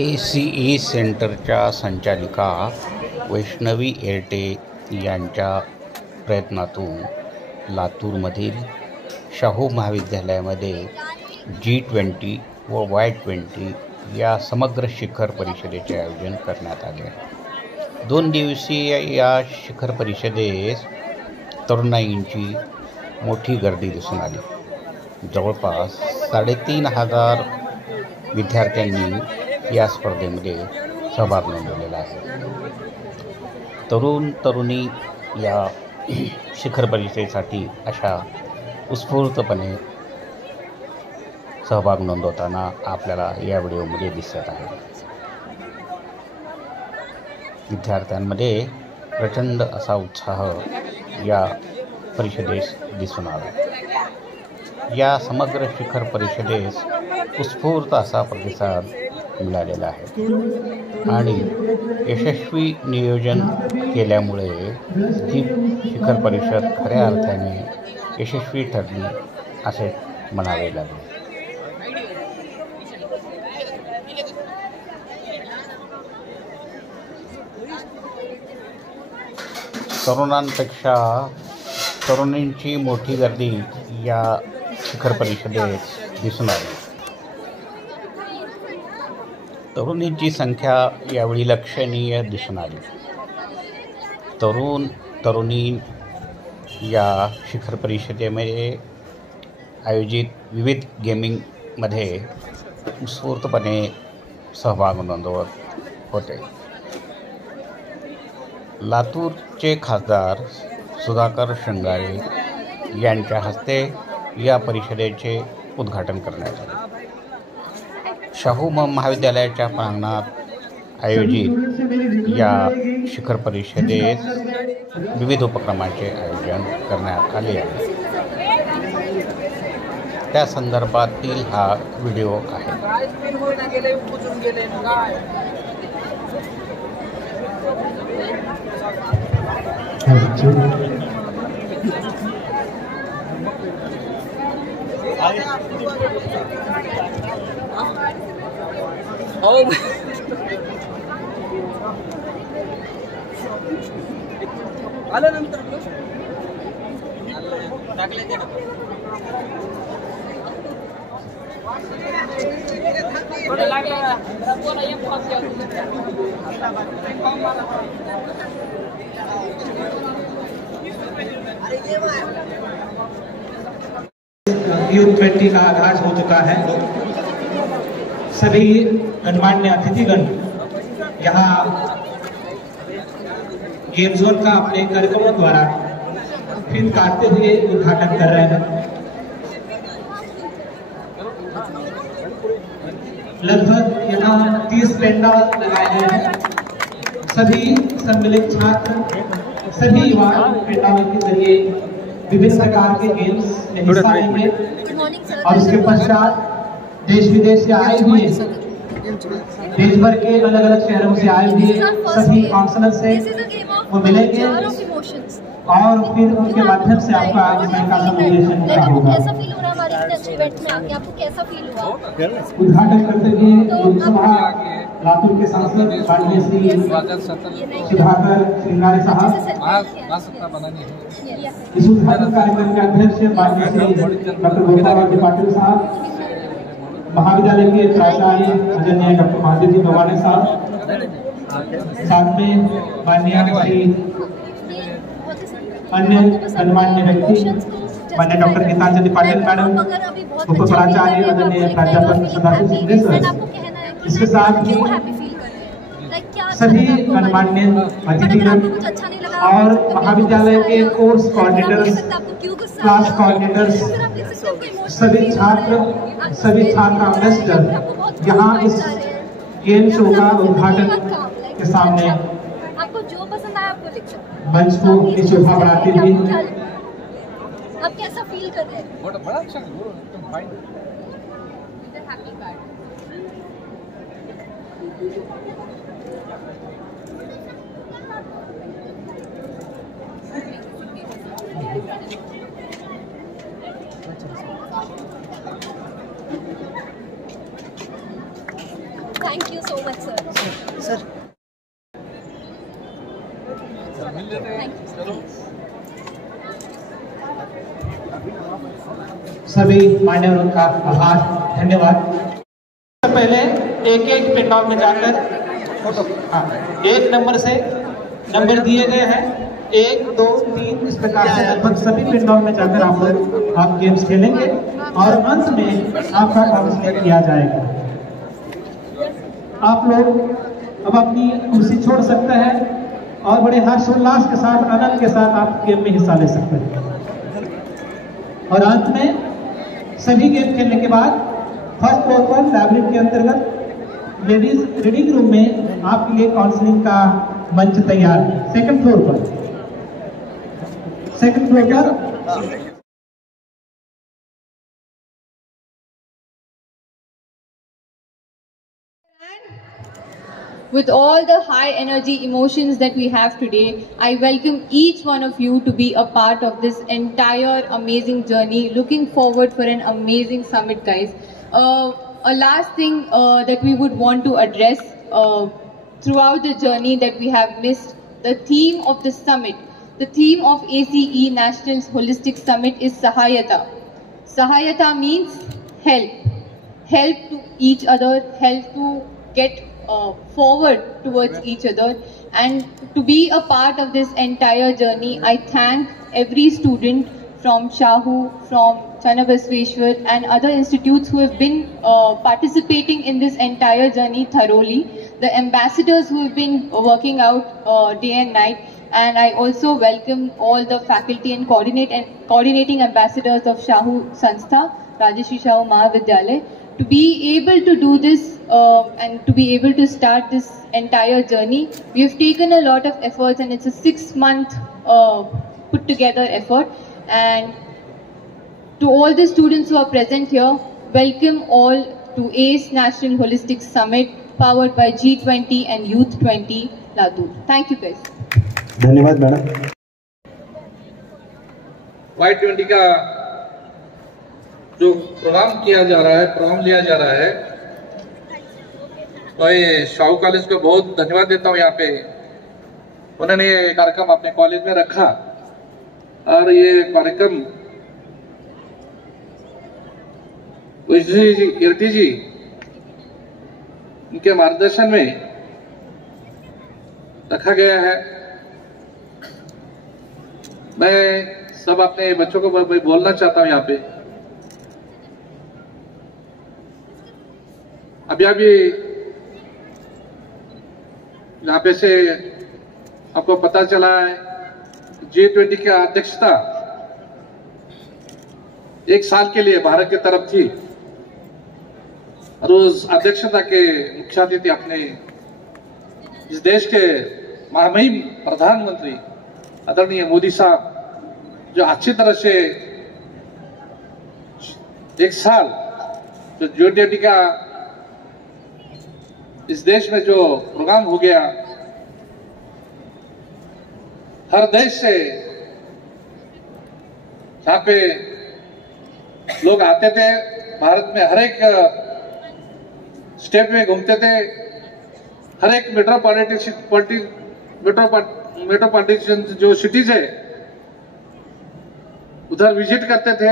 ACE सेंटरच्या संचालिका वैष्णवी येरटे यांच्या प्रयत्नातून लातूरमधील शाहू महाविद्यालयामध्ये G20 व Y20 या समग्र शिखर परिषदेचे आयोजन करण्यात आले. 2 दिवसीय या शिखर परिषदेस तरुणाईंची मोठी गर्दी दिसून आली. जवळपास 3,500 विद्यार्थ्यांनी या स्पर्धेमध्ये सहभाग नोंदवलेला आहे. तरुणी या शिखर परिषदेसाठी अशा उत्स्फूर्तपणे सहभाग नोंदवताना आपल्याला या व्हिडिओमध्ये दिसत आहे. विद्यार्थ्यांमध्ये प्रचंड असा उत्साह या परिषदेस दिसून आला. या समग्र शिखर परिषदेस उत्स्फूर्त असा प्रतिसाद मिळालेला आहे आणि यशस्वी नियोजन केल्यामुळे ही शिखर परिषद खऱ्या अर्थाने यशस्वी ठरली असे म्हणावे लागेल. तरुणांपेक्षा तरुणींची मोठी गर्दी या शिखर परिषदेत दिसून आली. तरुणींची संख्या यावेळी लक्षणीय दिसून आली. तरुणी या शिखर परिषदेमध्ये आयोजित विविध गेमिंगमध्ये उत्स्फूर्तपणे सहभाग नोंदवत होते. लातूरचे खासदार सुधाकर श्रंगारे यांच्या हस्ते या परिषदेचे उद्घाटन करण्यात आले. शाहू महाविद्यालयाच्या प्रांगणात आयोजित या शिखर परिषदेत विविध उपक्रमांचे आयोजन करण्यात आले आहे. त्या संदर्भातील हा व्हिडिओ आहे. आल्यानंतर टाकले ते U20 का आगाज हो चुका है. सभी गणमान्य अतिथिगण यहाँ गेम जोन का अपने कार्यक्रमों द्वारा फिल्म काटते हुए उद्घाटन कर रहे हैं. लगभग यहाँ 30 पेंडाल लगाए गए हैं. सभी सम्मिलित छात्र, सभी युवा पेंडालों के जरिए विभिन्न प्रकार के गेम्स में हिस्सा लेंगे और उसके पश्चात देश विदेश से आए हुए, देश भर के अलग अलग शहरों से आए हुए सभी काउंसलर से वो मिलेंगे और फिर उनके माध्यम से आपका समय का समुद्रेशन होगा. उद्घाटन करते हुए लोकसभा लातूर के सांसद माननीय श्री सुधाकर श्रृंगारे साहब, इस उद्घाटन कार्यक्रम के अध्यक्ष माननीय श्री डॉक्टर गोपाल पाटिल साहब, महाविद्यालय के प्राचार्य आदरणीय डॉक्टर महादेव जी गवाने साहब, साथ में माननीय श्री अन्य गणमान्य व्यक्ति माननीय डॉक्टर गीतांजलि पाटिल मैडम, उप प्राचार्य आदरणीय प्राध्यापक सदाशिव सिंह सर, इसके साथ ही सभी गणमान्य अतिथिगण और महाविद्यालय के कोर्स कोऑर्डिनेटर्स, क्लास कोऑर्डिनेटर्स, सभी छात्र एम्बेसडर यहाँ इस गेम शो का उद्घाटन के सामने आपको जो पसंद आया आपको लिख सकते मंच को की शोभा बढ़ाते हुए आप कैसा फील कर रहे हैं? बड़ा अच्छा fine. Happy card thank you so much sir. सभी मान्यवरों का आभार, धन्यवाद। पहले एक पेंडॉल में जाकर एक नंबर से नंबर दिए गए हैं, 1 2 3 इस प्रकार से लगभग सभी पेंडॉल में जाकर आप गेम्स खेलेंगे और अंत में आपका काउंसलिंग किया जाएगा। आप लोग अब अपनी कुर्सी छोड़ सकते हैं और बड़े हर्षोल्लास के साथ, आनंद के साथ आप गेम में हिस्सा ले सकते हैं। और अंत में सभी गेम खेलने के बाद फर्स्ट फ्लोर पर लाइब्रेरी के अंतर्गत लेडीज रीडिंग रूम में आपके लिए काउंसलिंग का मंच तैयार है। Second floor per With all the high energy emotions that we have today, I welcome each one of you to be a part of this entire amazing journey. Looking forward for an amazing summit, guys. A last thing that we would want to address throughout the journey that we have missed, the theme of the summit. The theme of ACE Nationals Holistic Summit is Sahayata. Sahayata means help. Help to each other, help to get forward towards each other, and to be a part of this entire journey, I thank every student from Shahu, from Channabasweshwar and other institutes who have been participating in this entire journey thoroughly, the ambassadors who have been working out day and night, and I also welcome all the faculty and coordinating ambassadors of Shahu Sanstha, Rajeshri Shahu Mahavidyalaya, to be able to do this and to be able to start this entire journey. We have taken a lot of efforts, and it's a 6-month put together effort. And to all the students who are present here, welcome all to ACE National Holistic Summit powered by G20 and Youth 20 Latur. Thank you guys. धन्यवाद madam. Y20 का जो programme KIA जा रहा है, programme लिया जा रहा है, तो ये शाहू कॉलेज को बहुत धन्यवाद देता हूँ। यहाँ पे उन्होंने ये कार्यक्रम अपने कॉलेज में रखा और ये कार्यक्रम कीर्ति जी उनके मार्गदर्शन में रखा गया है। मैं सब अपने बच्चों को बोलना चाहता हूँ यहाँ पे, अभी यहाँ पे से आपको पता चला है G20 की अध्यक्षता 1 साल के लिए भारत की तरफ थी और उस अध्यक्षता के मुख्य अतिथि अपने इस देश के महामहिम प्रधानमंत्री आदरणीय मोदी साहब, जो अच्छी तरह से 1 साल जो G20 का इस देश में जो प्रोग्राम हो गया, हर देश से जहाँ पे लोग आते थे, भारत में हर एक स्टेट में घूमते थे, हर एक मेट्रोपॉलिटन जो सिटीज है उधर विजिट करते थे।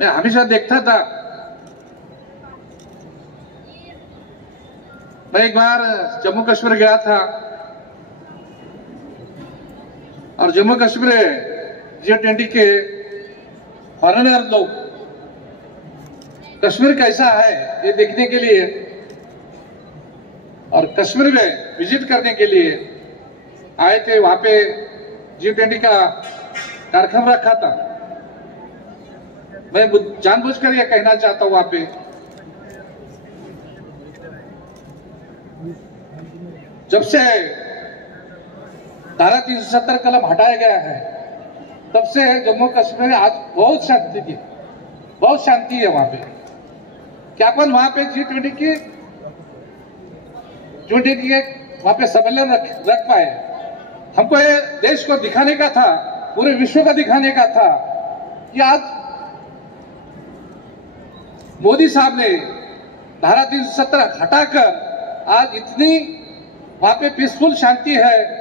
मैं हमेशा देखता था। मैं एक बार जम्मू कश्मीर गया था और जम्मू कश्मीर G20 के फॉरेनर लोग कश्मीर कैसा है ये देखने के लिए और कश्मीर में विजिट करने के लिए आए थे, वहां पे G20 का कार्यक्रम रखा था। मैं जानबूझकर यह कहना चाहता हूं, वहां पे जब से धारा 370 कलम हटाया गया है, तब से जम्मू कश्मीर में आज बहुत शांति थी, बहुत शांति है वहां पे। क्या अपन वहां पे G20 की वहां पे सम्मेलन रख पाए? हमको ये देश को दिखाने का था, पूरे विश्व को दिखाने का था कि आज मोदी साहब ने धारा 370 हटाकर आज इतनी वहां पे पीसफुल शांति है।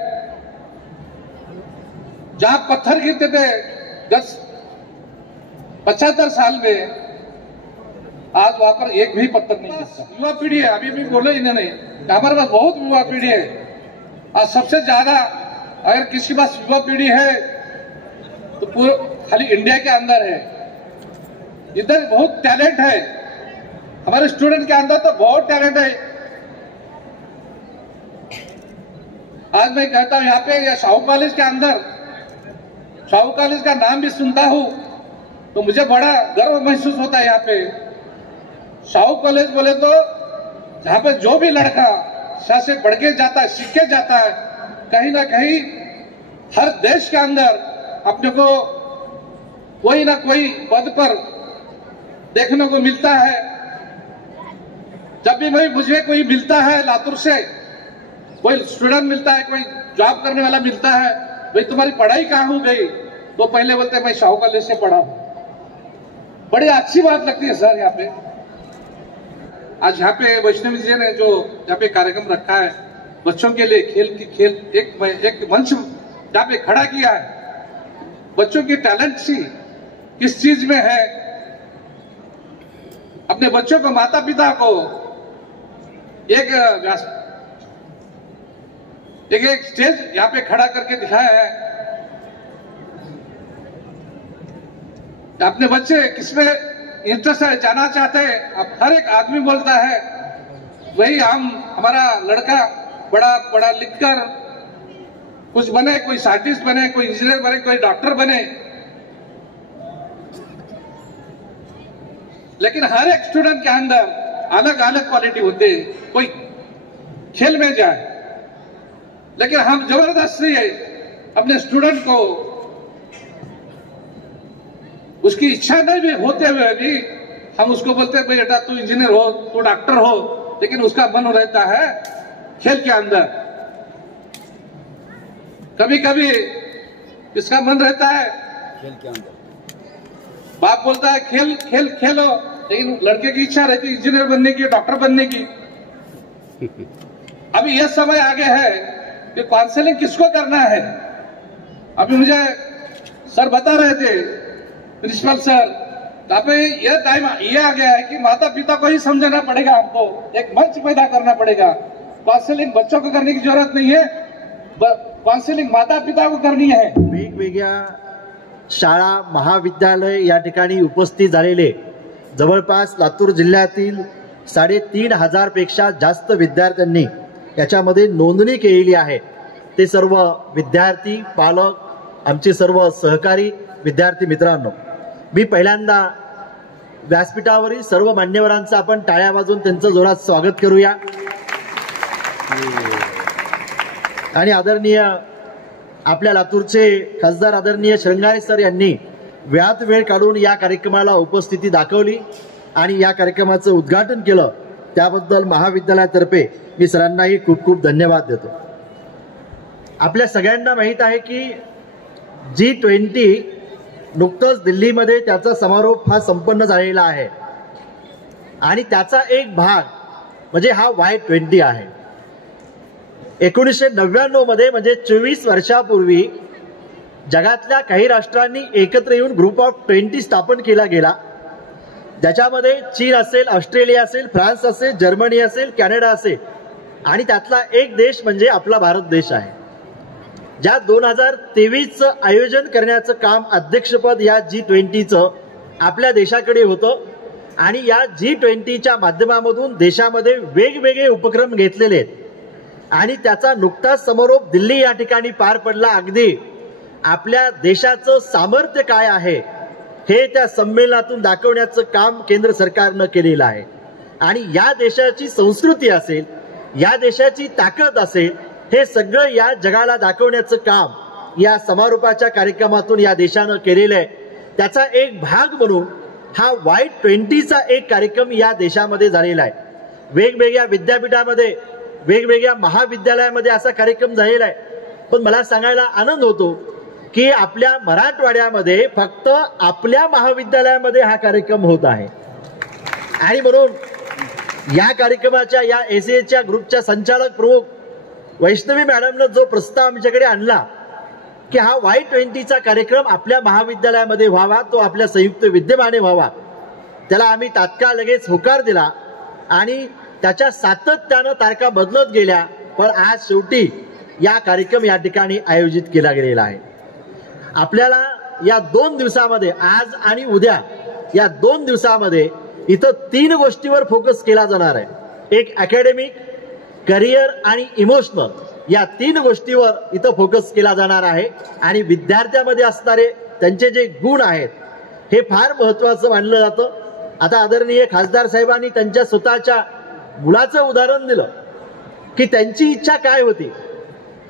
जहां पत्थर गिरते थे 75 साल में, आज वहां पर एक भी पत्थर नहीं गिरता। युवा पीढ़ी है, अभी भी बोले इन्होंने, हमारे पास बहुत युवा पीढ़ी है। आज सबसे ज्यादा अगर किसी के पास युवा पीढ़ी है तो पूरे खाली इंडिया के अंदर है। इधर बहुत टैलेंट है, हमारे स्टूडेंट के अंदर तो बहुत टैलेंट है। आज मैं कहता हूं यहाँ पे शाहू कॉलेज के अंदर, शाहू कॉलेज का नाम भी सुनता हूं तो मुझे बड़ा गर्व महसूस होता है। यहाँ पे शाहू कॉलेज बोले तो जहां पे जो भी लड़का शाह से बढ़ के जाता है, सीख के जाता है, कहीं ना कहीं हर देश के अंदर अपने को कोई ना कोई पद पर देखने को मिलता है। जब भी मुझे कोई मिलता है लातूर से, कोई स्टूडेंट मिलता है, कोई जॉब करने वाला मिलता है, भाई तुम्हारी पढ़ाई कहाँ हो गई, तो पहले बोलते हैं मैं शाहू कॉलेज से पढ़ा हूं। बड़ी अच्छी बात लगती है सर। यहाँ पे आज यहाँ पे वैष्णवी जी ने जो यहाँ पे कार्यक्रम रखा है बच्चों के लिए, खेल एक मंच यहाँ पे खड़ा किया है। बच्चों की टैलेंट सी किस चीज में है, अपने बच्चों को, माता पिता को एक स्टेज यहाँ पे खड़ा करके दिखाया है। अपने बच्चे किसमें इंटरेस्ट है, जाना चाहते हैं, अब हर एक आदमी बोलता है वही हमारा लड़का बड़ा पढ़ा लिख कर कुछ बने, कोई साइंटिस्ट बने, कोई इंजीनियर बने, कोई डॉक्टर बने। लेकिन हर एक स्टूडेंट के अंदर अलग अलग क्वालिटी होते हैं। कोई खेल में जाए, लेकिन हम जबरदस्ती अपने स्टूडेंट को उसकी इच्छा नहीं भी होते हुए भी हम उसको बोलते हैं बेटा तू इंजीनियर हो, तू डॉक्टर हो, लेकिन उसका मन रहता है खेल के अंदर। कभी कभी इसका मन रहता है खेल के अंदर, बाप बोलता है खेल खेल खेलो, लेकिन लड़के की इच्छा रहती है इंजीनियर बनने की, डॉक्टर बनने की। अभी यह समय आगे है कि काउंसलिंग किसको करना है। अभी मुझे सर बता रहे थे, प्रिंसिपल सर, यह टाइम ये आ गया है कि माता पिता को ही समझाना पड़ेगा, हमको एक मंच पैदा करना पड़ेगा। काउंसलिंग बच्चों को करने की जरूरत नहीं है, काउंसलिंग माता पिता को करनी है। वेगवेगळ्या शाळा महाविद्यालय या ठिकाणी उपस्थित झालेले जवळपास लातूर जिल्ह्यातील 3,500 पेक्षा जास्त विद्यार्थ्यांनी याच्यामध्ये नोंदणी केलेली आहे। ते सर्व विद्यार्थी, पालक, आमचे सर्व सहकारी विद्यार्थी मित्रांनो, मी पहिल्यांदा व्यासपीठावरील सर्व मान्यवरांचं आपण टाळ्या वाजवून त्यांचं जोरात स्वागत करूया। आणि आदरणीय आपल्या लातूरचे खासदार आदरणीय श्रंगारे सर यांनी वेळात वेळ काढून या कार्यक्रमाला उपस्थिती दाखवली आणि या कार्यक्रमाचं उद्घाटन केलं, त्याबद्दल महाविद्यालयातर्फे मी सरांनाही खूप खूप धन्यवाद देतो। आपल्या सगळ्यांना माहित आहे की G20 नुकतंच दिल्लीमध्ये त्याचा समारोप हा संपन्न झालेला आहे आणि त्याचा एक भाग म्हणजे हा Y20 आहे। 1999 मध्ये म्हणजे 24 वर्षापूर्वी जगातल्या काही राष्ट्रांनी एकत्र येऊन ग्रुप ऑफ 20 स्थापन केला गेला, ज्याच्यामध्ये चीन असेल, ऑस्ट्रेलिया असेल, फ्रान्स असेल, जर्मनी असेल, कॅनडा असेल आणि त्यातला एक देश म्हणजे आपला भारत देश आहे। ज्या 2023चं आयोजन करण्याचं काम अध्यक्षपद या G20चं आपल्या देशाकडे होतं आणि या G20च्या माध्यमामधून देशामध्ये वेगवेगळे उपक्रम घेतलेले आहेत। आणि त्याचा नुकताच समारोप दिल्ली या ठिकाणी पार पडला. अगदी आपल्या देशाचं सामर्थ्य काय आहे हे त्या संमेलनातून दाखवण्याचं काम केंद्र सरकारनं केलेलं आहे. आणि या देशाची संस्कृती असेल, या देशाची ताकद असेल, हे सगळं या जगाला दाखवण्याचं काम या समारोपाच्या कार्यक्रमातून या देशानं केलेलं आहे. त्याचा एक भाग म्हणून हा Y20चा एक कार्यक्रम या देशामध्ये झालेला आहे. वेगवेगळ्या विद्यापीठामध्ये, वेगवेगळ्या महाविद्यालयामध्ये असा कार्यक्रम झालेला आहे. पण मला सांगायला आनंद होतो की आपल्या मराठवाड्यामध्ये फक्त आपल्या महाविद्यालयामध्ये हा कार्यक्रम होत आहे. आणि म्हणून या कार्यक्रमाच्या, या ACAच्या ग्रुपच्या संचालक प्रमुख वैष्णवी मॅडमनं जो प्रस्ताव आमच्याकडे आणला की हा Y20चा कार्यक्रम आपल्या महाविद्यालयामध्ये व्हावा, तो आपल्या संयुक्त विद्यमाने व्हावा, त्याला आम्ही तात्काळ लगेच होकार दिला. आणि त्याच्या सातत्यानं तारखा बदलत गेल्या. पण आज शेवटी या कार्यक्रम या ठिकाणी आयोजित केला गेलेला आहे. आपल्याला या 2 दिवसामध्ये, आज आणि उद्या या 2 दिवसामध्ये इथं 3 गोष्टीवर फोकस केला जाणार आहे. एक अकॅडमिक, करिअर आणि इमोशनल, या 3 गोष्टीवर इथं फोकस केला जाणार आहे. आणि विद्यार्थ्यामध्ये असणारे त्यांचे जे गुण आहेत हे फार महत्वाचं मानलं जातं. आता आदरणीय खासदार साहेबांनी त्यांच्या स्वतःच्या मुलाचं उदाहरण दिलं की त्यांची इच्छा काय होती.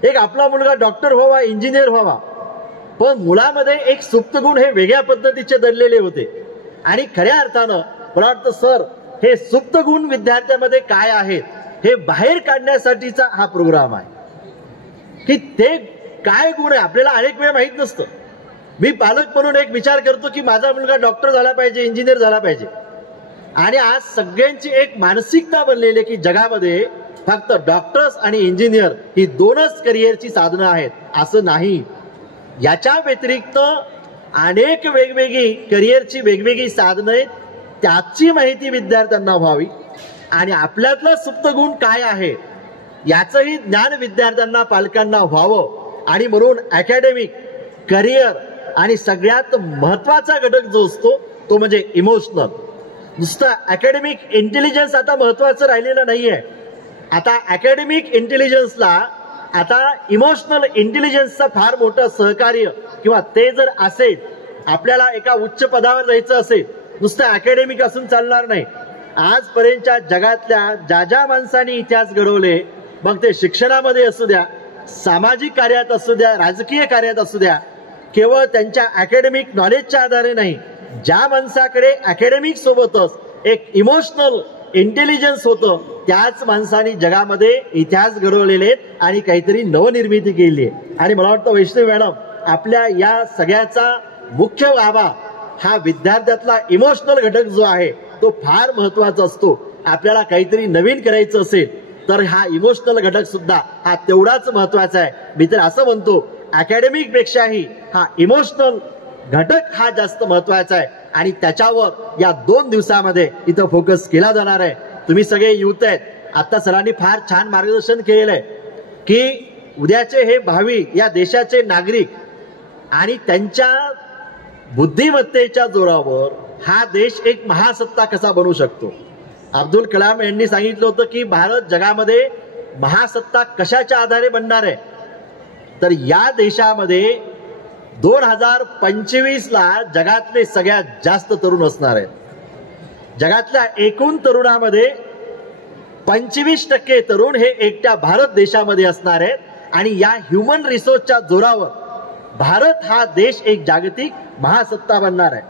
एक आपला मुलगा डॉक्टर व्हावा, इंजिनियर व्हावा, पण मुलामध्ये एक सुप्त गुण हे वेगळ्या पद्धतीचे दडलेले होते. आणि खऱ्या अर्थानं मला वाटतं सर, हे सुप्त गुण विद्यार्थ्यामध्ये काय आहेत हे बाहेर काढण्यासाठीचा हा प्रोग्राम आहे. की ते काय गुण आहे आपल्याला अनेक वेळा माहीत नसतं. मी पालक म्हणून एक विचार करतो की माझा मुलगा डॉक्टर झाला पाहिजे, इंजिनियर झाला पाहिजे. आणि आज सगळ्यांची एक मानसिकता बनलेली की जगामध्ये फक्त डॉक्टर्स आणि इंजिनियर ही 2च करिअरची साधनं आहेत, असं नाही. याच्या व्यतिरिक्त अनेक वेगवेगळी करिअरची वेगवेगळी साधनं आहेत. त्याची माहिती विद्यार्थ्यांना व्हावी आणि आपल्यातला सुप्त गुण काय आहे याचंही ज्ञान विद्यार्थ्यांना, पालकांना व्हावं. आणि म्हणून अकॅडमिक, करिअर आणि सगळ्यात महत्वाचा घटक जो असतो तो म्हणजे इमोशनल. नुसतं अकॅडमिक इंटेलिजन्स आता महत्वाचं राहिलेलं नाहीये. आता अकॅडमिक इंटेलिजन्सला आता इमोशनल इंटेलिजन्सचं फार मोठं सहकार्य, किंवा ते जर असेल, आपल्याला एका उच्च पदावर जायचं असेल, नुसतं अकॅडमिक असून चालणार नाही. आजपर्यंतच्या जगातल्या ज्या ज्या माणसांनी इतिहास घडवले, मग ते शिक्षणामध्ये असू द्या, सामाजिक कार्यात असू द्या, राजकीय कार्यात असू द्या, केवळ त्यांच्या अकॅडमिक नॉलेजच्या आधारे नाही, ज्या माणसाकडे अकॅडमिक सोबतच एक इमोशनल इंटेलिजन्स होतं, त्याच माणसांनी जगामध्ये इतिहास घडवलेले आहेत आणि काहीतरी नवनिर्मिती केली आहे. आणि मला वाटतं वैष्णवी मॅडम, आपल्या या सगळ्याचा मुख्य गाभा हा विद्यार्थ्यातला इमोशनल घटक जो आहे तो फार महत्वाचा असतो. आपल्याला काहीतरी नवीन करायचं असेल तर हा इमोशनल घटक सुद्धा हा तेवढाच महत्वाचा आहे. मी तर असं म्हणतो, अकॅडमिक पेक्षाही हा इमोशनल घटक हा जास्त महत्वाचा आहे. आणि त्याच्यावर या 2 दिवसामध्ये इथं फोकस केला जाणार आहे. तुम्ही सगळे युथ आहेत, आता सरांनी फार छान मार्गदर्शन केलेलं आहे की उद्याचे हे भावी या देशाचे नागरिक आणि त्यांच्या बुद्धिमत्तेच्या जोरावर हा देश एक महासत्ता कसा बनू शकतो. अब्दुल कलाम यांनी सांगितलं होतं की भारत जगामध्ये महासत्ता कशाच्या आधारे बनणार आहे, तर या देशामध्ये 2025ला जगातले सगळ्यात जास्त तरुण असणार आहेत. जगातल्या एकूण तरुणामध्ये 25% तरुण हे एकट्या भारत देशामध्ये असणार आहेत. आणि या ह्युमन रिसोर्सच्या जोरावर भारत हा देश एक जागतिक महासत्ता बनणार आहे.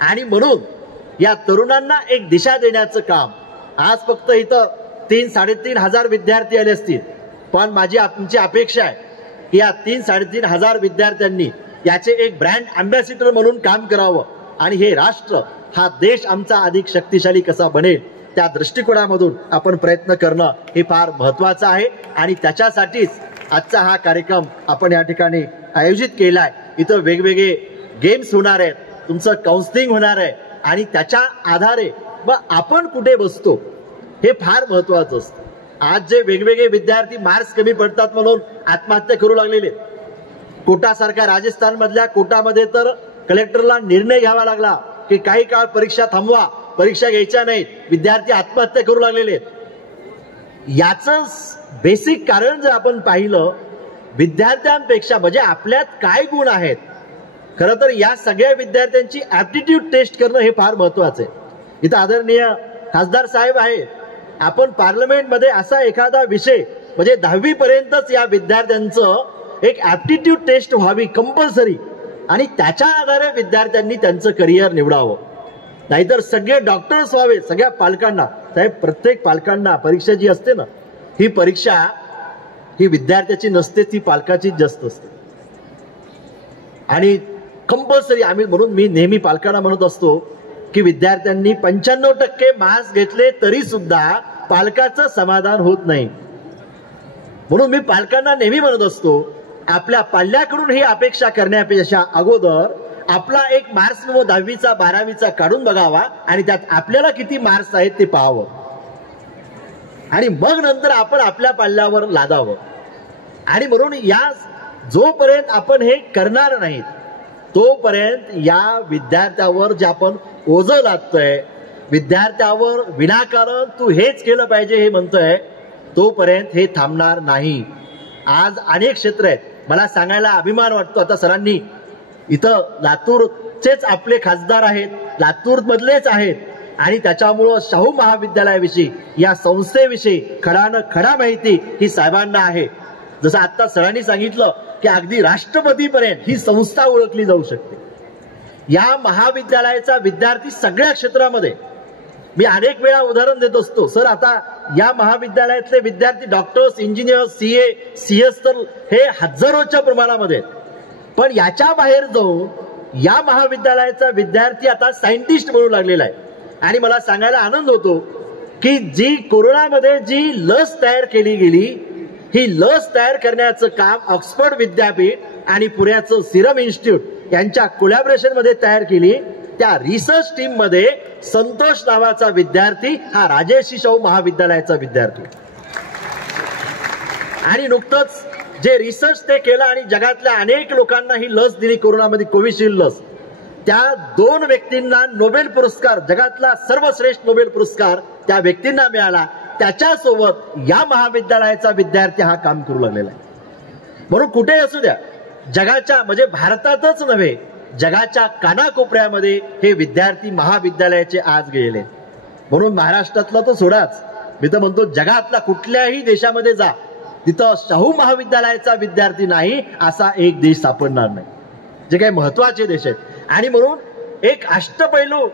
आणि म्हणून या तरुणांना एक दिशा देण्याचं काम, आज फक्त इथं 3-3.5 हजार विद्यार्थी आले असतील, पण आमची अपेक्षा आहे की या 3-3.5 हजार विद्यार्थ्यांनी याचे एक ब्रँड अँबॅसिडर म्हणून काम करावं. आणि हे राष्ट्र, हा देश आमचा अधिक शक्तिशाली कसा बनेल, त्या दृष्टिकोनामधून आपण प्रयत्न करणं हे फार महत्वाचं आहे. आणि त्याच्यासाठीच आजचा हा कार्यक्रम आपण या ठिकाणी आयोजित केला आहे. इथं वेगवेगळे गेम्स होणार आहेत, तुमचं काउन्सिलिंग होणार आहे, आणि त्याच्या आधारे मग आपण कुठे बसतो हे फार महत्वाचं असतं. आज जे वेगवेगळे विद्यार्थी मार्क्स कमी पडतात म्हणून आत्महत्या करू लागलेले, कोटासारख्या राजस्थान मधल्या कोटामध्ये तर कलेक्टरला निर्णय घ्यावा लागला की काही काळ परीक्षा थांबवा, परीक्षा घ्यायच्या नाहीत, विद्यार्थी आत्महत्या करू लागलेले. याच बेसिक कारण जर आपण पाहिलं, विद्यार्थ्यांपेक्षा म्हणजे आपल्यात काय गुण आहेत, खरं तर या सगळ्या विद्यार्थ्यांची ऍप्टिट्यूड टेस्ट करणं हे फार महत्वाचं आहे. इथं आदरणीय खासदार साहेब आहे, आपण पार्लमेंटमध्ये असा एखादा विषय म्हणजे 10वी पर्यंतच या विद्यार्थ्यांचं एक ऍप्टिट्यूड टेस्ट व्हावी कंपल्सरी, आणि त्याच्या आधारे विद्यार्थ्यांनी त्यांचं करिअर निवडावं. नाहीतर सगळे डॉक्टर्स व्हावे सगळ्या पालकांना. साहेब, प्रत्येक पालकांना परीक्षा जी असते ना, ही परीक्षा ही विद्यार्थ्याची नसते, ती पालकाचीच जास्त असते. आणि कंपल्सरी आम्ही म्हणून मी नेहमी पालकांना म्हणत असतो की विद्यार्थ्यांनी 95% मार्क्स घेतले तरी सुद्धा पालकाचं समाधान होत नाही. म्हणून मी पालकांना नेहमी म्हणत असतो, आपल्या पाल्याकडून ही अपेक्षा करण्यापेक्षा अगोदर आपला एक मार्क्स 10वीचा 12वीचा काढून बघावा आणि त्यात आपल्याला किती मार्क्स आहेत ते पाहावं, आणि मग नंतर आपण आपल्या पाल्यावर लादावं. आणि म्हणून या जोपर्यंत आपण हे करणार नाहीत तोपर्यंत या विद्यार्थ्यावर जे आपण ओझं लादतोय, विद्यार्थ्यावर विनाकारण तू हेच केलं पाहिजे हे म्हणतोय, तोपर्यंत हे थांबणार नाही. आज अनेक क्षेत्र आहेत. मला सांगायला अभिमान वाटतो, आता सरांनी इथं लातूरचेच आपले खासदार आहेत, लातूर मधलेच आहेत, आणि त्याच्यामुळं शाहू महाविद्यालयाविषयी या संस्थेविषयी खडानं खडा माहिती ही साहेबांना आहे. जसं आता सरांनी सांगितलं की अगदी राष्ट्रपतीपर्यंत ही संस्था ओळखली जाऊ शकते. या महाविद्यालयाचा विद्यार्थी सगळ्या क्षेत्रामध्ये, मी अनेक वेळा उदाहरण देत असतो, सर आता या महाविद्यालयातले विद्यार्थी डॉक्टर्स, इंजिनियर्स, सीए, सीएस तर हे हजारोच्या प्रमाणामध्ये, पण याच्या बाहेर जाऊन या महाविद्यालयाचा विद्यार्थी आता सायंटिस्ट म्हणू लागलेला आहे. आणि मला सांगायला आनंद होतो की जी कोरोनामध्ये जी लस तयार केली गेली, ही लस तयार करण्याचं काम ऑक्सफर्ड विद्यापीठ आणि पुण्याचं सिरम इन्स्टिट्यूट यांच्या कोलॅबोरेशन मध्ये तयार केली. त्या रिसर्च टीम मध्ये संतोष नावाचा विद्यार्थी हा राजर्षी शाहू महाविद्यालयाचा विद्यार्थी, आणि नुकतंच जे रिसर्च ते केलं आणि जगातल्या अनेक लोकांना ही लस दिली कोरोनामध्ये, कोविशिल्ड लस, त्या 2 व्यक्तींना नोबेल पुरस्कार, जगातला सर्वश्रेष्ठ नोबेल पुरस्कार त्या व्यक्तींना मिळाला. त्याच्यासोबत या महाविद्यालयाचा विद्यार्थी हा काम करू लागलेला आहे. म्हणून कुठे असू द्या, जगाच्या म्हणजे भारतातच नव्हे, जगाच्या कानाकोपऱ्यामध्ये हे विद्यार्थी महाविद्यालयाचे आज गेले. म्हणून महाराष्ट्रातला तो सोडाच, मी तर म्हणतो जगातला कुठल्याही देशामध्ये जा, तिथं शाहू महाविद्यालयाचा विद्यार्थी नाही असा एक देश सापडणार नाही, जे काही महत्वाचे देश आहेत. आणि म्हणून एक अष्टपैलू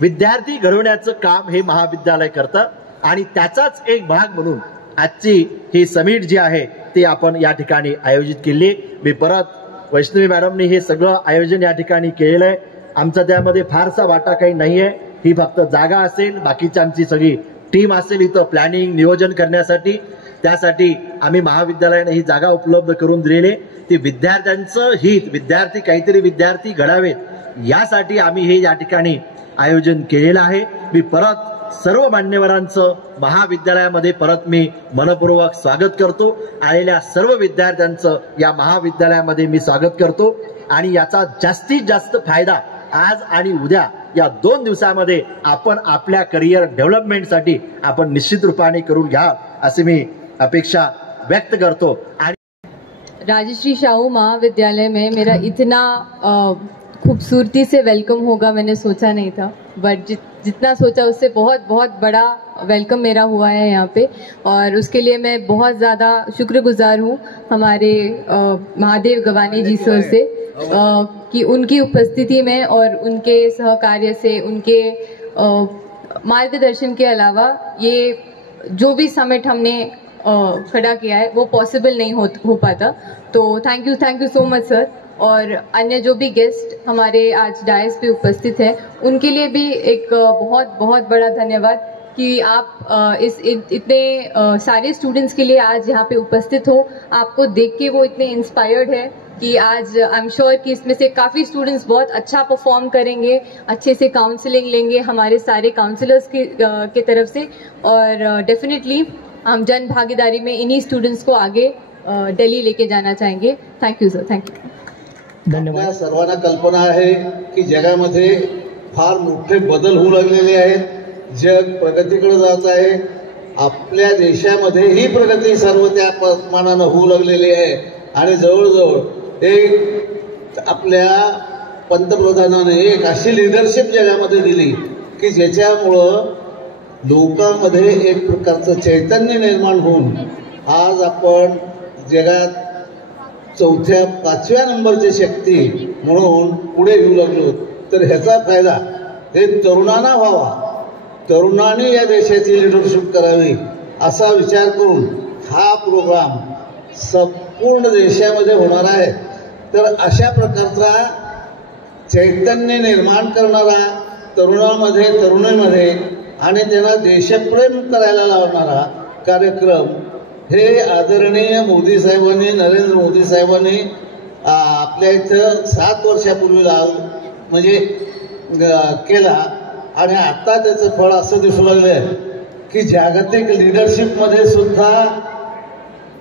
विद्यार्थी घडवण्याचं काम हे महाविद्यालय करतं, आणि त्याचाच एक भाग म्हणून आजची ही समिट जी आहे ती आपण या ठिकाणी आयोजित केली. मी परत वैष्णवी मॅडमनी हे सगळं आयोजन या ठिकाणी केलेलं आहे. आमचा त्यामध्ये फारसा वाटा काही नाहीये, ही फक्त जागा असेल, बाकीची आमची सगळी टीम असेल इथं प्लॅनिंग नियोजन करण्यासाठी. त्यासाठी आम्ही महाविद्यालयाने ही जागा उपलब्ध करून दिलेली. ती विद्यार्थ्यांचं हित, विद्यार्थी काहीतरी विद्यार्थी घडावेत यासाठी आम्ही हे या ठिकाणी आयोजन केलेलं आहे. मी परत सर्व मान्यवरांचं महाविद्यालयामध्ये परत मी मनपूर्वक स्वागत करतो. आलेल्या सर्व विद्यार्थ्यांचं या महाविद्यालयामध्ये मी स्वागत करतो, आणि याचा जास्तीत जास्त फायदा आज आणि उद्या या 2 दिवसामध्ये आपण आपल्या करिअर डेव्हलपमेंटसाठी आपण निश्चित रूपाने करून घ्या असे मी अपेक्षा व्यक्त करतो. आणि राजश्री शाहू महाविद्यालय में मेरा इतना खूबसूरती से वेलकम होगा मैंने सोचा नहीं था, बट जितना सोचा उससे बहुत बहुत बड़ा वेलकम मेरा हुआ है यहाँ पे, और उसके लिए मैं बहुत ज़्यादा शुक्रगुजार हूँ हमारे महादेव गवानी जी सर से, कि उनकी उपस्थिति में और उनके सहकार्य से, उनके मार्गदर्शन के अलावा ये जो भी समिट हमने खड़ा किया है वो पॉसिबल नहीं हो पाता. तो thank you so much sir. और अन्य जो भी गेस्ट हमारे आज डायस पे उपस्थित हैं उनके लिए भी एक बहुत बहुत बड़ा धन्यवाद कि आप इस इतने सारे स्टूडेंट्स के लिए आज यहाँ पे उपस्थित हो. आपको देख के वो इतने इंस्पायर्ड है कि आज आई एम श्योर कि इसमें से काफ़ी स्टूडेंट्स बहुत अच्छा परफॉर्म करेंगे, अच्छे से काउंसलिंग लेंगे हमारे सारे काउंसलर्स के तरफ से, और डेफिनेटली हम जन भागीदारी में इन्हीं स्टूडेंट्स को आगे दिल्ली लेके जाना चाहेंगे. Thank you sir. Thank you. धन्यवाद. सर्वांना कल्पना आहे की जगामध्ये फार मोठे बदल होऊ लागलेले आहेत. जग प्रगतीकडे जात आहे. आपल्या देशामध्ये ही प्रगती सर्व त्या मानानं होऊ लागलेली आहे आणि जवळजवळ एक आपल्या पंतप्रधानाने एक अशी लिडरशिप जगामध्ये दिली की ज्याच्यामुळं लोकांमध्ये एक प्रकारचं चैतन्य निर्माण होऊन आज आपण जगात 4थ्या 5व्या नंबरची शक्ती म्हणून पुढे येऊ लागलो. तर ह्याचा फायदा हे तरुणांना व्हावा, तरुणांनी या देशाची लिडरशिप करावी असा विचार करून हा प्रोग्राम संपूर्ण देशामध्ये होणार आहे. तर अशा प्रकारचा चैतन्य निर्माण करणारा तरुणांमध्ये तरुणीमध्ये आणि त्यांना देशप्रेम करायला लावणारा कार्यक्रम हे आदरणीय मोदी साहेबांनी, नरेंद्र मोदी साहेबांनी आपल्या इथं 7 वर्षापूर्वी म्हणजे केला आणि आता त्याचं फळ असं दिसू लागलं की जागतिक लिडरशिपमध्ये सुद्धा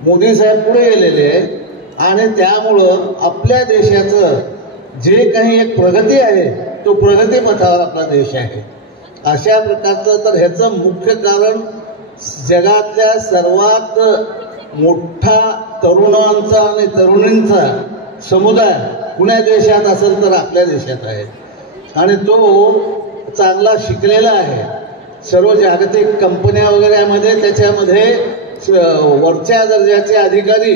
मोदी साहेब पुढे गेलेले आहेत आणि त्यामुळं आपल्या देशाचं जे काही एक प्रगती आहे तो प्रगतीपथावर आपला देश आहे. अशा प्रकारचं तर ह्याचं मुख्य कारण जगातल्या सर्वात मोठा तरुणांचा आणि तरुणींचा समुदाय पुण्या देशात असेल तर आपल्या देशात आहे आणि तो चांगला शिकलेला आहे. सर्व जागतिक कंपन्या वगैरेमध्ये त्याच्यामध्ये वरच्या दर्जाचे अधिकारी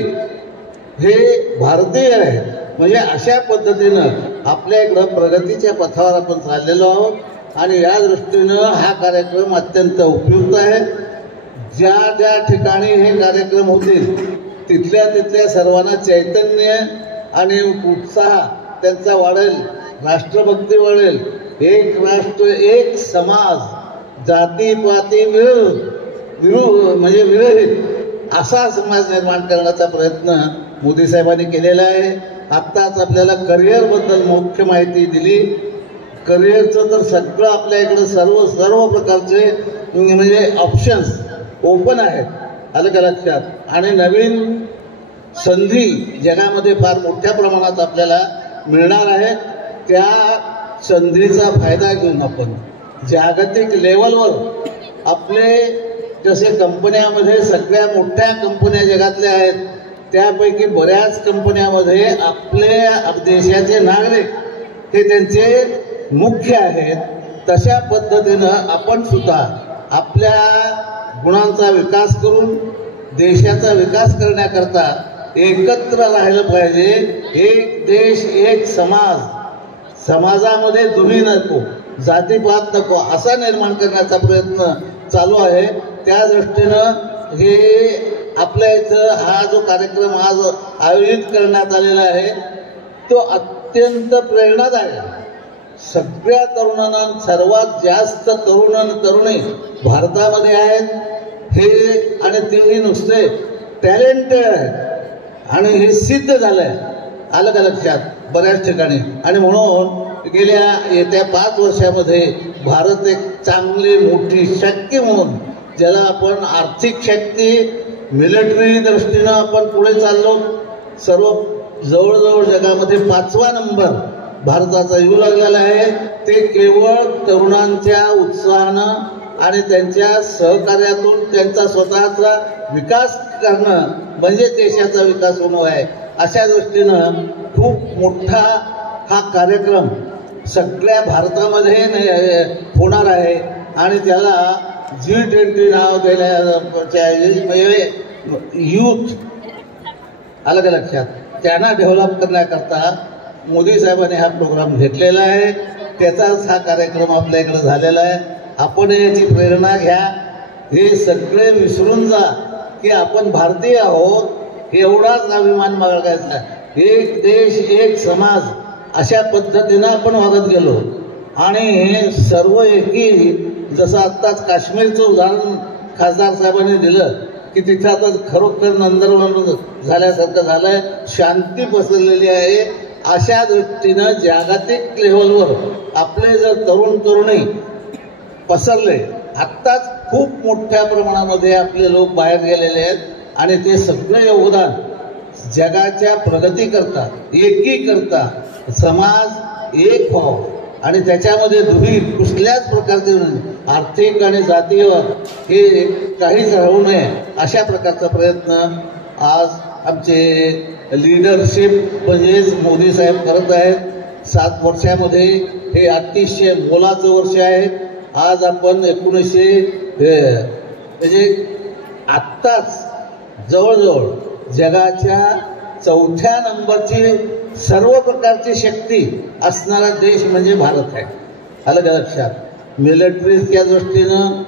हे भारतीय आहेत. म्हणजे अशा पद्धतीनं आपल्या इकडं प्रगतीच्या पथावर आपण चाललेलो आहोत आणि या दृष्टीनं हा कार्यक्रम अत्यंत उपयुक्त आहे. ज्या ज्या ठिकाणी हे कार्यक्रम होतील तिथल्या सर्वांना चैतन्य आणि उत्साह त्यांचा वाढेल, राष्ट्रभक्ती वाढेल. एक राष्ट्र एक समाज, जातीपाती म्हणजे विरहित असा समाज निर्माण करण्याचा प्रयत्न मोदी साहेबांनी केलेला आहे. आत्ताच आपल्याला करिअरबद्दल मुख्य माहिती दिली. करिअरचं तर सगळं आपल्या इकडं सर्व प्रकारचे म्हणजे ऑप्शन्स ओपन आहेत, आलं का लक्षात. आणि नवीन संधी जगामध्ये फार मोठ्या प्रमाणात आपल्याला मिळणार आहेत. त्या संधीचा फायदा घेऊन आपण जागतिक लेवलवर आपले जसे कंपन्यामध्ये सगळ्या मोठ्या कंपन्या जगातल्या आहेत त्यापैकी बऱ्याच कंपन्यामध्ये आपल्या देशाचे नागरिक हे त्यांचे मुख्य आहेत. तशा पद्धतीनं आपण सुद्धा आपल्या गुणांचा विकास करून देशाचा विकास करण्याकरता एकत्र राहिलं पाहिजे. एक देश एक समाज, समाजामध्ये दुही नको, जातीपात नको असा निर्माण करण्याचा प्रयत्न चालू आहे. त्या दृष्टीनं हे आपल्या इथं हा जो कार्यक्रम आज आयोजित करण्यात आलेला आहे तो अत्यंत प्रेरणादायक आहे. सगळ्या तरुणांना, सर्वात जास्त तरुण आणि तरुणी भारतामध्ये आहेत हे आणि तेही नुसते टॅलेंटेड आहेत आणि हे सिद्ध झालंय, आलं का लक्षात बऱ्याच ठिकाणी. आणि म्हणून गेल्या येत्या 5 वर्षामध्ये भारत एक चांगली मोठी शक्ती म्हणून ज्याला आपण आर्थिक शक्ती, मिलिटरी दृष्टीनं आपण पुढे चाललो. सर्व जवळजवळ जगामध्ये 5वा नंबर भारताचा येऊ लागलेला आहे. ते केवळ तरुणांच्या उत्साहानं आणि त्यांच्या सहकार्यातून त्यांचा स्वतःचा विकास करणं म्हणजे देशाचा विकास होणं आहे. अशा दृष्टीनं खूप मोठा हा कार्यक्रम सगळ्या भारतामध्ये होणार आहे आणि त्याला G20 नाव देण्याच्या यूथ, आलं का लक्षात, त्यांना डेव्हलप करण्याकरता मोदी साहेबांनी हा प्रोग्राम घेतलेला आहे. त्याचाच हा कार्यक्रम आपल्या इकडे झालेला आहे. आपण याची प्रेरणा घ्या. हे सगळे विसरून जा की आपण भारतीय आहोत, एवढाच अभिमान बाळगायचा. एक देश एक समाज अशा पद्धतीनं आपण वागत गेलो आणि हे सर्व एकी, जसं आत्ताच काश्मीरचं उदाहरण खासदार साहेबांनी दिलं की तिथं आता खरोखर नंदनवन झाल्यासारखं झालंय, शांती पसरलेली आहे. अशा दृष्टीनं जागतिक लेवलवर आपले जर तरुण तरुणी पसरले, आत्ताच खूप मोठ्या प्रमाणामध्ये आपले लोक बाहेर गेलेले आहेत आणि ते सगळं योगदान जगाच्या प्रगती करता, एकी करता, समाज एक व्हावं आणि त्याच्यामध्ये दुही कुठल्याच प्रकारचे आर्थिक आणि जातीय हे काहीच राहू नये अशा प्रकारचा प्रयत्न आज आमचे लीडरशिप म्हणजेच मोदी साहेब करत आहेत. 7 वर्षामध्ये हे अतिशय मोलाचं वर्ष आहे. आज आपण 1900 म्हणजे आत्ताच जवळजवळ जगाच्या 4थ्या नंबरची सर्व प्रकारची शक्ती असणारा देश म्हणजे भारत आहे. आलं का लक्षात? मिलिटरीच्या दृष्टीनं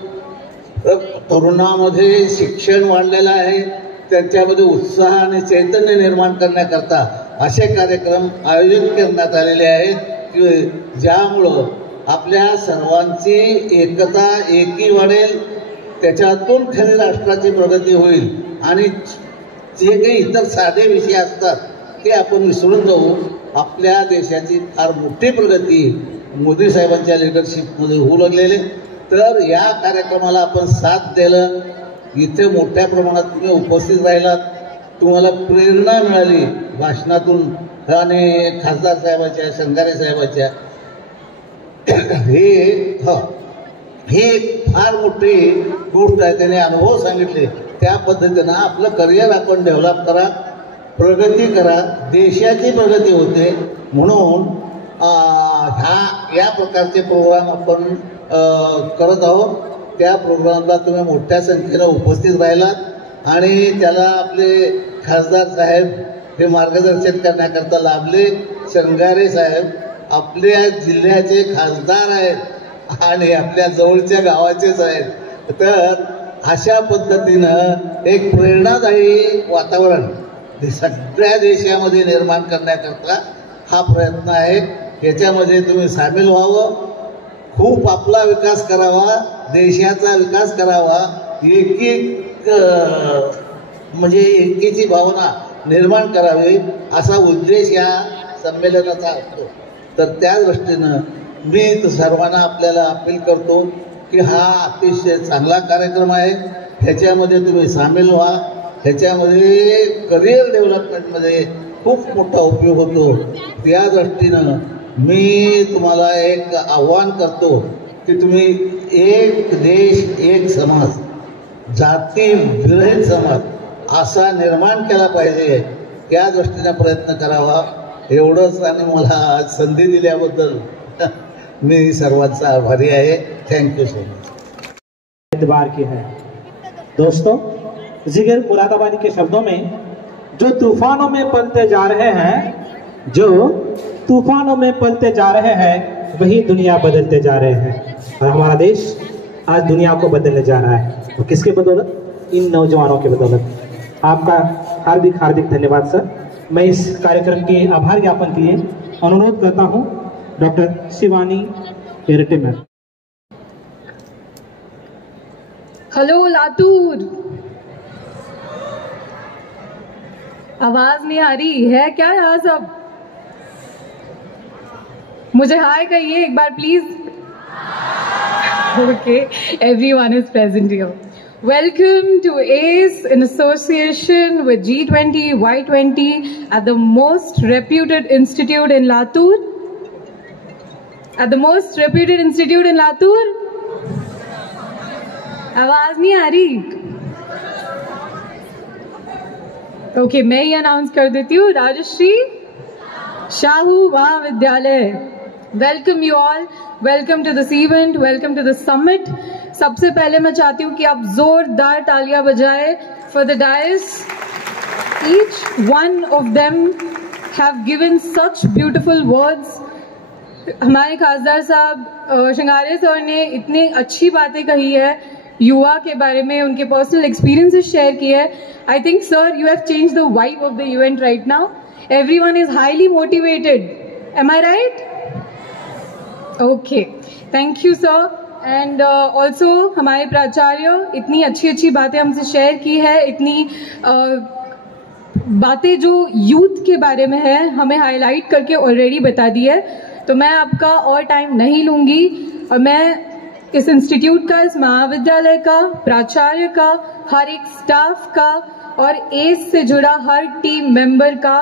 तरुणामध्ये शिक्षण वाढलेलं आहे. त्यांच्यामध्ये उत्साह आणि चैतन्य निर्माण करण्याकरता असे कार्यक्रम आयोजित करण्यात आलेले आहेत की ज्यामुळं आपल्या सर्वांची एकता एकी वाढेल. त्याच्यातून खरी राष्ट्राची प्रगती होईल आणि जे काही इतर साधे विषय असतात ते आपण विसरून जाऊ. आपल्या देशाची फार मोठी प्रगती मोदी साहेबांच्या लिडरशिपमध्ये होऊ लागलेली. तर या कार्यक्रमाला आपण साथ दिलं. इथे मोठ्या प्रमाणात तुम्ही उपस्थित राहिलात. तुम्हाला प्रेरणा मिळाली भाषणातून आणि खासदार साहेबाच्या शृंगारे साहेबाच्या. हे फार मोठी गोष्ट आहे. त्याने अनुभव सांगितले. त्या पद्धतीनं आपलं करिअर आपण डेव्हलप करा, प्रगती करा, देशाची प्रगती होते. म्हणून या प्रकारचे प्रोग्राम आपण करत आहोत. त्या प्रोग्रामला तुम्ही मोठ्या संख्येनं उपस्थित राहिलात आणि त्याला आपले खासदार साहेब हे मार्गदर्शन करण्याकरता लाभले. शृंगारे साहेब आपल्या जिल्ह्याचे खासदार आहेत आणि आपल्या जवळच्या गावाचेच आहेत. तर अशा पद्धतीनं एक प्रेरणादायी वातावरण सगळ्या देशामध्ये निर्माण करण्याकरता हा प्रयत्न आहे. याच्यामध्ये तुम्ही सामील व्हावं. खूप आपला विकास करावा, देशाचा विकास करावा, म्हणजे एकीची भावना निर्माण करावी असा उद्देश या संमेलनाचा असतो. तर त्या दृष्टीनं मी सर्वांना आपल्याला अपील करतो की हा अतिशय चांगला कार्यक्रम आहे. ह्याच्यामध्ये तुम्ही सामील व्हा. ह्याच्यामध्ये करिअर डेव्हलपमेंटमध्ये खूप मोठा उपयोग होतो. त्या दृष्टीनं मी तुम्हाला एक आव्हान करतो की तुम्ही एक देश एक समाज, जाती विरहित समाज असा निर्माण केला पाहिजे. त्या दृष्टीने प्रयत्न करावा. एवढंच. आणि मला संधी दिल्याबद्दल मैं सर्वांचा आभारी है. Thank you so much. एतबार की है दोस्तों, जिगर मुरादाबादी के शब्दों में जो तूफानों में पलते जा रहे हैं, जो तूफानों में पलते जा रहे हैं वही दुनिया बदलते जा रहे हैं. और हमारा देश आज दुनिया को बदलने जा रहा है. तो किसके बदौलत? इन नौजवानों के बदौलत. आपका हार्दिक हार्दिक धन्यवाद सर. मैं इस कार्यक्रम के आभार ज्ञापन किए अनुरोध करता हूँ doctor Shivani Perte ma'am. Hello Latur, आवाज नहीं आ रही है क्या यहाँ सब? मुझे हाय कहिए एक बार please. Okay, everyone is present here. Welcome to ACE in association with G20, Y20 at the most reputed institute in Latur. At the most reputed institute in Latur. आवाज नहीं आ रही? ओके, मैं ही अनाउंस कर देती हूँ. Rajshri Shahu Mahavidyalaya. Welcome you all. Welcome to this event. Welcome to this summit. सबसे पहले मैं चाहती हूँ कि आप जोरदार तालियां बजाएं for the dais. Each one of them have given such beautiful words. हमारे खासदार साहब शृंगारे सर ने इतनी अच्छी बातें कही है युवा के बारे में, उनके पर्सनल एक्सपीरियंसेस शेयर किए हैं. I think sir you have change the vibe of the event right now. Everyone is highly motivated. Am I right? Okay, thank you sir. And also हमारे प्राचार्य इतनी अच्छी अच्छी बातें हमसे शेयर की है. इतनी बातें जो यूथ के बारे में है हमें हाईलाइट करके ऑलरेडी बता दी है. तो मैं आपका और टाइम नहीं लूंगी और मैं इस इंस्टीट्यूट का, इस महाविद्यालय का, प्राचार्य का, हर एक स्टाफ का और एस से जुड़ा हर टीम मेंबर का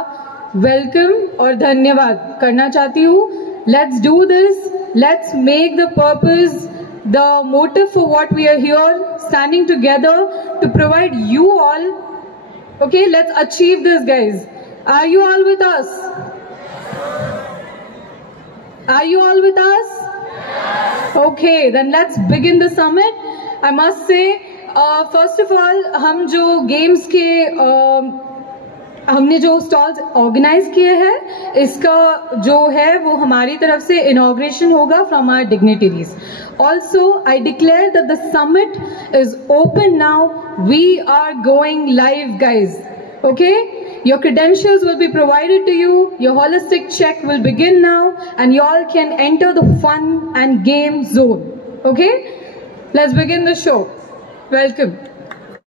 वेलकम और धन्यवाद करना चाहती हूँ. Let's do this. Let's make the purpose the motive for what we are here, standing together to provide you all. Okay, let's achieve this, guys. Are you all with us? Are you all with us? Okay, then let's begin the summit. I must say, first of all, हम जो games के हमने जो stalls organise किए हैं, इसका जो है वो हमारी तरफ से इनॉग्रेशन होगा from our dignitaries. Also I declare that the summit is open now. We are going live, guys. Okay, your credentials will be provided to you, your holistic check will begin now, and you all can enter the fun and game zone. Okay, let's begin the show. Welcome.